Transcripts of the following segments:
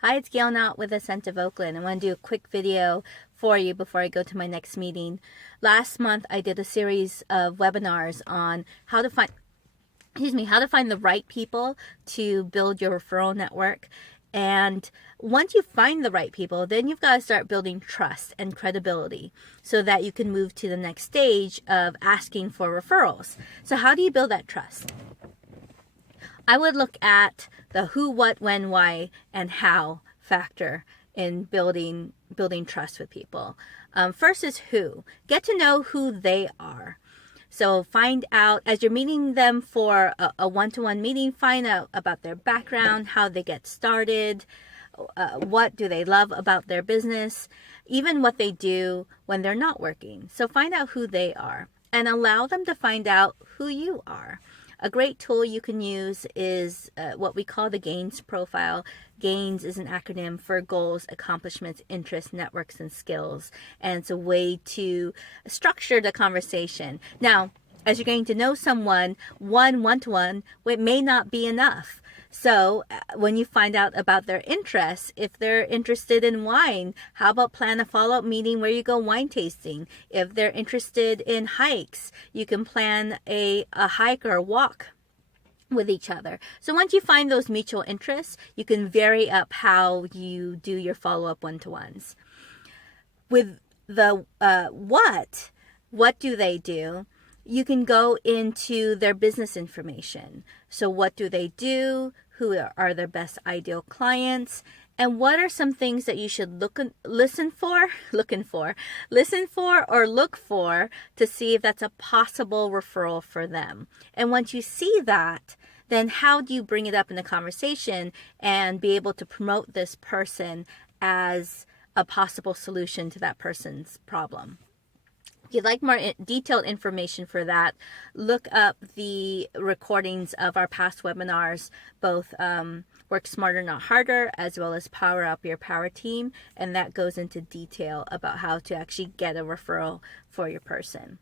Hi, it's Gail Knott with Ascent of Oakland. I want to do a quick video for you before I go to my next meeting. Last month, I did a series of webinars on how to find the right people to build your referral network. And once you find the right people, then you've got to start building trust and credibility so that you can move to the next stage of asking for referrals. So how do you build that trust? I would look at the who, what, when, why, and how factor in building trust with people. First is who. Get to know who they are. So find out, as you're meeting them for a one-to-one meeting, find out about their background, how they get started, what do they love about their business, even what they do when they're not working. So find out who they are and allow them to find out who you are. A great tool you can use is what we call the GAINS profile. GAINS is an acronym for goals, accomplishments, interests, networks, and skills. And it's a way to structure the conversation. Now, as you're getting to know someone, one-to-one, it may not be enough. So when you find out about their interests, if they're interested in wine, how about plan a follow-up meeting where you go wine tasting? If they're interested in hikes, you can plan a hike or a walk with each other. So once you find those mutual interests, you can vary up how you do your follow-up one-to-ones. With the what do they do? You can go into their business information. So what do they do? Who are their best ideal clients? And what are some things that you should listen for or look for to see if that's a possible referral for them? And once you see that, then how do you bring it up in the conversation and be able to promote this person as a possible solution to that person's problem? If you'd like more detailed information for that, look up the recordings of our past webinars, both Work Smarter, Not Harder, as well as Power Up Your Power Team, and that goes into detail about how to actually get a referral for your person.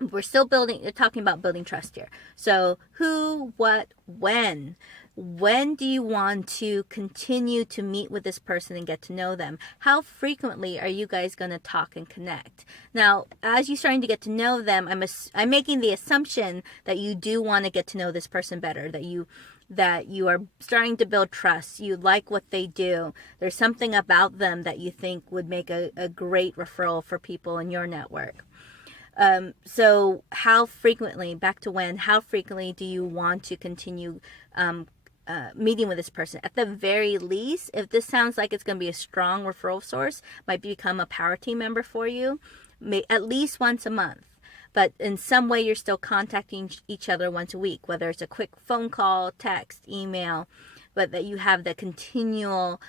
We're still talking about building trust here. So who, what, when? When do you want to continue to meet with this person and get to know them? How frequently are you guys going to talk and connect? Now, as you're starting to get to know them, I'm making the assumption that you do want to get to know this person better, that you are starting to build trust. You like what they do. There's something about them that you think would make a great referral for people in your network. So how frequently, back to when, how frequently do you want to continue meeting with this person? At the very least, if this sounds like it's going to be a strong referral source, might become a power team member for you, at least once a month. But in some way, you're still contacting each other once a week, whether it's a quick phone call, text, email, but that you have the continual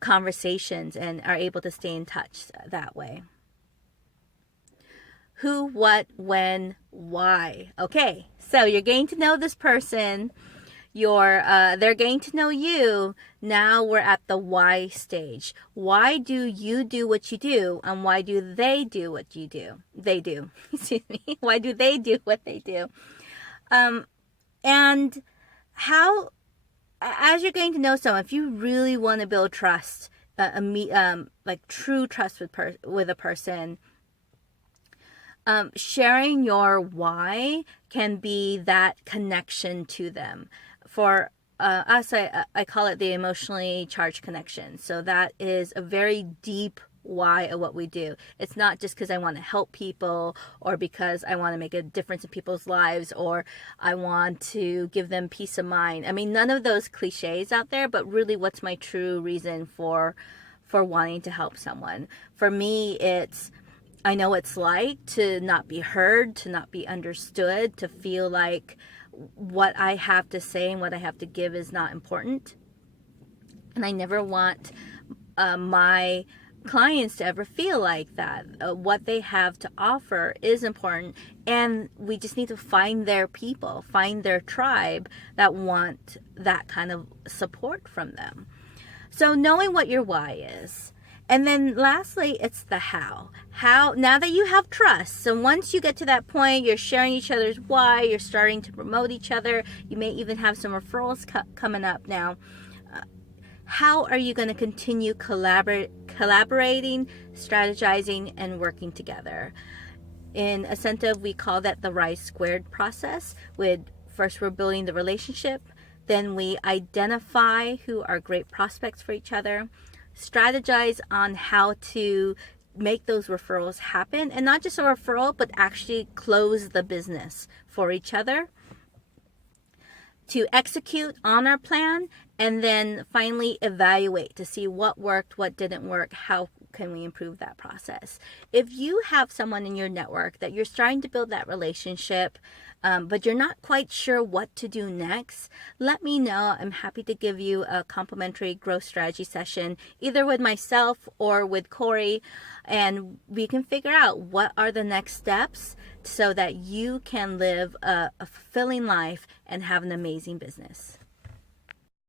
conversations and are able to stay in touch that way. Who, what, when, why. Okay, so you're getting to know this person. They're getting to know you. Now we're at the why stage. Why do you do what you do, and why do they do what you do? They do. Excuse me. Why do they do what they do? And how, as you're getting to know someone, if you really want to build trust, like true trust with a person, sharing your why can be that connection to them. For us, I call it the emotionally charged connection. So that is a very deep why of what we do. It's not just because I want to help people or because I want to make a difference in people's lives or I want to give them peace of mind. I mean, none of those cliches out there, but really what's my true reason for wanting to help someone? For me, I know it's like to not be heard, to not be understood, to feel like what I have to say and what I have to give is not important. And I never want my clients to ever feel like that. What they have to offer is important, and we just need to find their people, find their tribe that want that kind of support from them. So knowing what your why is. And then lastly, it's the how. How, now that you have trust, so once you get to that point, you're sharing each other's why, you're starting to promote each other, you may even have some referrals coming up now. how are you going to continue collaborating, strategizing, and working together? In Ascentive, we call that the Rise Squared process. First, we're building the relationship. Then we identify who are great prospects for each other, strategize on how to make those referrals happen, and not just a referral, but actually close the business for each other, to execute on our plan, and then finally evaluate to see what worked, what didn't work, how can we improve that process. If you have someone in your network that you're starting to build that relationship, but you're not quite sure what to do next, let me know. I'm happy to give you a complimentary growth strategy session, either with myself or with Corey, and we can figure out what are the next steps so that you can live a fulfilling life and have an amazing business.